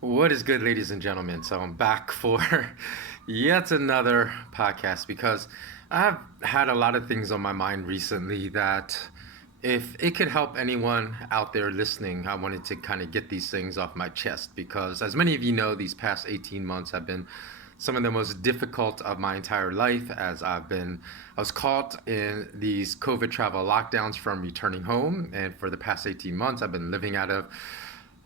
What is good, ladies and gentlemen? So I'm back for yet another podcast because I've had a lot of things on my mind recently that if it could help anyone out there listening, I wanted to kind of get these things off my chest because, as many of you know, these past 18 months have been some of the most difficult of my entire life as I was caught in these COVID travel lockdowns from returning home. And for the past 18 months, I've been living out of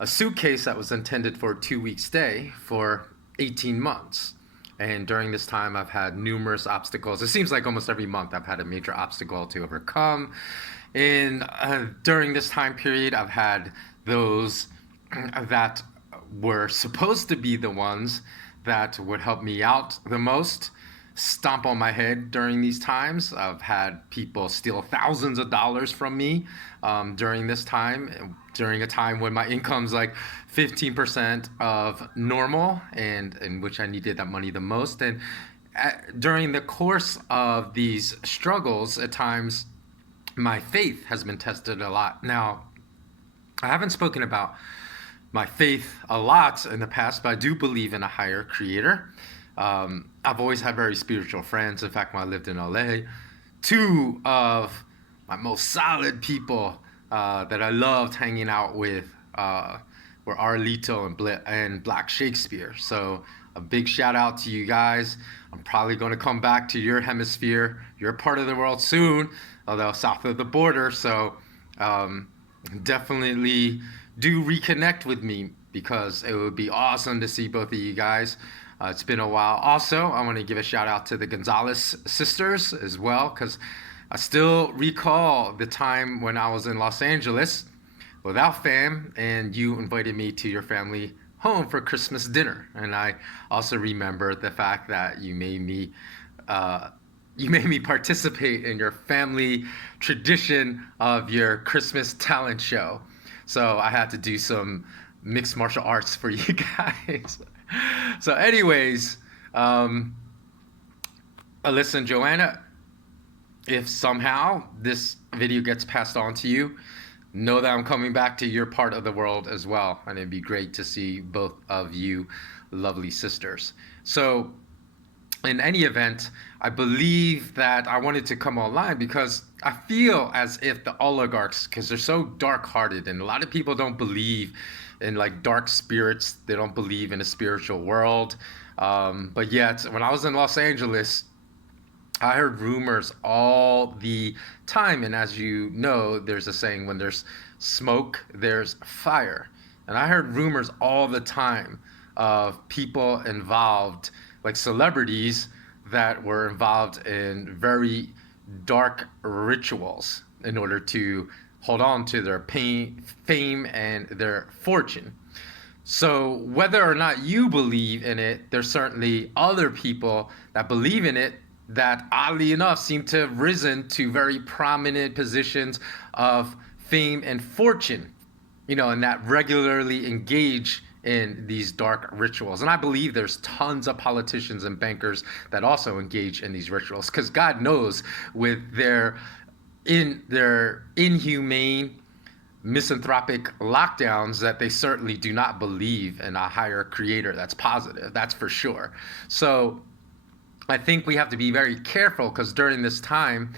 a suitcase that was intended for a 2 week stay for 18 months. And during this time, I've had numerous obstacles. It seems like almost every month I've had a major obstacle to overcome. And during this time period, I've had those that were supposed to be the ones that would help me out the most stomp on my head during these times. I've had people steal thousands of dollars from me during this time, during a time when my income's like 15% of normal, and in which I needed that money the most. And during the course of these struggles, at times, my faith has been tested a lot. Now, I haven't spoken about my faith a lot in the past, but I do believe in a higher creator. I've always had very spiritual friends. In fact, when I lived in LA, two of my most solid people that I loved hanging out with were Arlito and Black Shakespeare. So a big shout out to you guys. I'm probably going to come back to your hemisphere, your part of the world soon, although south of the border. So definitely do reconnect with me because it would be awesome to see both of you guys. It's been a while. Also, I want to give a shout out to the Gonzalez sisters as well because I still recall the time when I was in Los Angeles without fam and you invited me to your family home for Christmas dinner. And I also remember the fact that you made me participate in your family tradition of your Christmas talent show. So I had to do some mixed martial arts for you guys. So, anyways, Alyssa and Joanna, if somehow this video gets passed on to you, know that I'm coming back to your part of the world as well. And it'd be great to see both of you lovely sisters. So, in any event, I believe that I wanted to come online because I feel as if the oligarchs, because they're so dark-hearted, and a lot of people don't believe in like dark spirits. They don't believe in a spiritual world. But yet, when I was in Los Angeles, I heard rumors all the time. And as you know, there's a saying, when there's smoke, there's fire. And I heard rumors all the time of people involved, like celebrities that were involved in very dark rituals in order to hold on to their fame and their fortune. So whether or not you believe in it, there's certainly other people that believe in it that oddly enough seem to have risen to very prominent positions of fame and fortune, and that regularly engage in these dark rituals. And I believe there's tons of politicians and bankers that also engage in these rituals because God knows with their inhumane misanthropic lockdowns that they certainly do not believe in a higher creator that's positive. That's for sure. So I think we have to be very careful because during this time,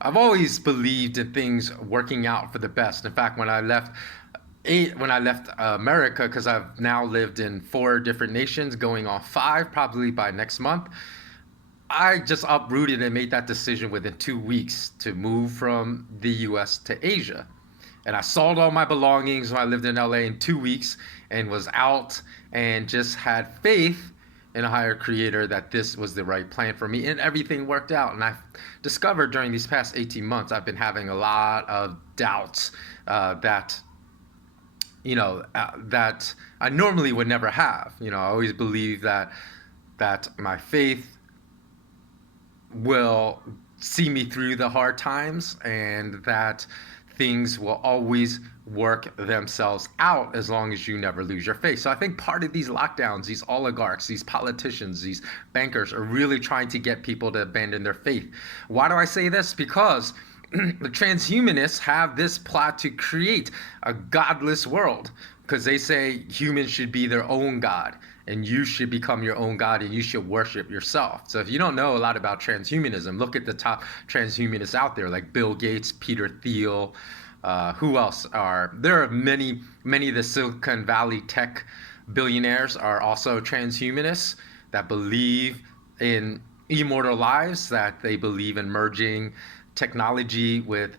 I've always believed in things working out for the best. In fact, when I left America, because I've now lived in 4 different nations, going on 5 probably by next month, I just uprooted and made that decision within 2 weeks to move from the US to Asia. And I sold all my belongings when I lived in LA in 2 weeks and was out and just had faith in a higher creator that this was the right plan for me, and everything worked out. And I've discovered during these past 18 months, I've been having a lot of doubts that that I normally would never have. I always believe that my faith will see me through the hard times and that things will always work themselves out as long as you never lose your faith. So I think part of these lockdowns, these oligarchs, these politicians, these bankers are really trying to get people to abandon their faith. Why do I say this? Because the transhumanists have this plot to create a godless world because they say humans should be their own god, and you should become your own god, and you should worship yourself. So if you don't know a lot about transhumanism, look at the top transhumanists out there, like Bill Gates, Peter Thiel. Who else are there? Are many of the Silicon Valley tech billionaires are also transhumanists that believe in immortal lives, that they believe in merging technology with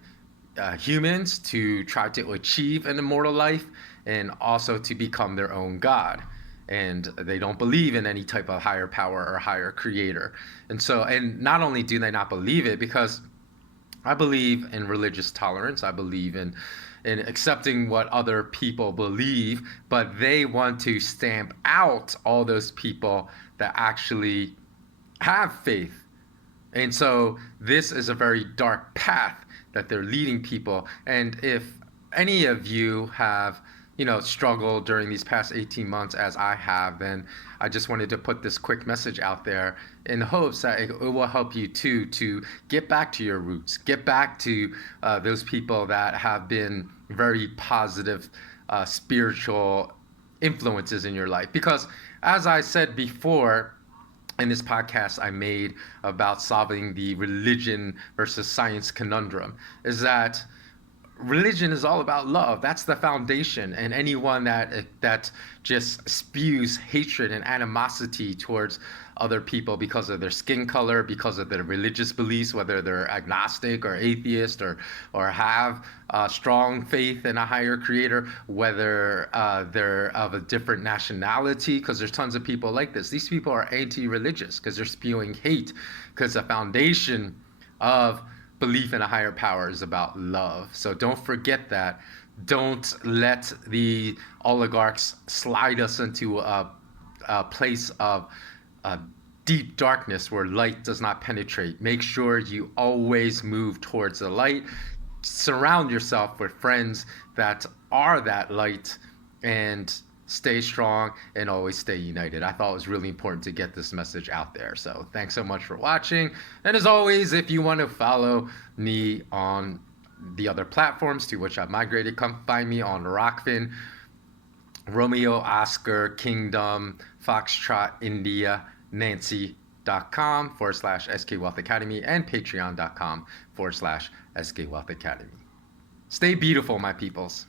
humans to try to achieve an immortal life and also to become their own god. And they don't believe in any type of higher power or higher creator. And so, and not only do they not believe it, because I believe in religious tolerance. I believe in accepting what other people believe, but they want to stamp out all those people that actually have faith. And so this is a very dark path that they're leading people. And if any of you have, struggled during these past 18 months as I have, then I just wanted to put this quick message out there in the hopes that it will help you too to get back to your roots, get back to those people that have been very positive spiritual influences in your life. Because as I said before, in this podcast I made about solving the religion versus science conundrum, is that religion is all about love. That's the foundation. And anyone that just spews hatred and animosity towards other people because of their skin color, because of their religious beliefs, whether they're agnostic or atheist or have strong faith in a higher creator, whether they're of a different nationality, because there's tons of people like this. These people are anti-religious because they're spewing hate, because the foundation of belief in a higher power is about love. So don't forget that. Don't let the oligarchs slide us into a place of deep darkness where light does not penetrate. Make sure you always move towards the light. Surround yourself with friends that are that light, and stay strong and always stay united. I thought it was really important to get this message out there. So thanks so much for watching. And as always, if you want to follow me on the other platforms to which I've migrated, come find me on Rockfin, Romeo Oscar Kingdom Foxtrot India Nancy.com/SK Wealth Academy and patreon.com/SK Wealth Academy. Stay beautiful, my peoples.